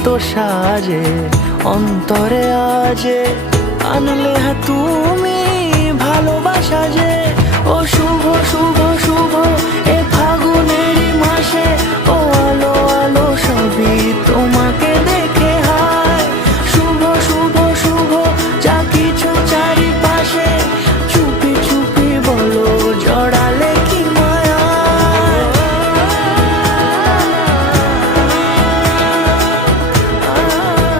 কত সাজে অন্তরে আজে আনলে তুমি ভালোবাসা যে ও শুভ শুভ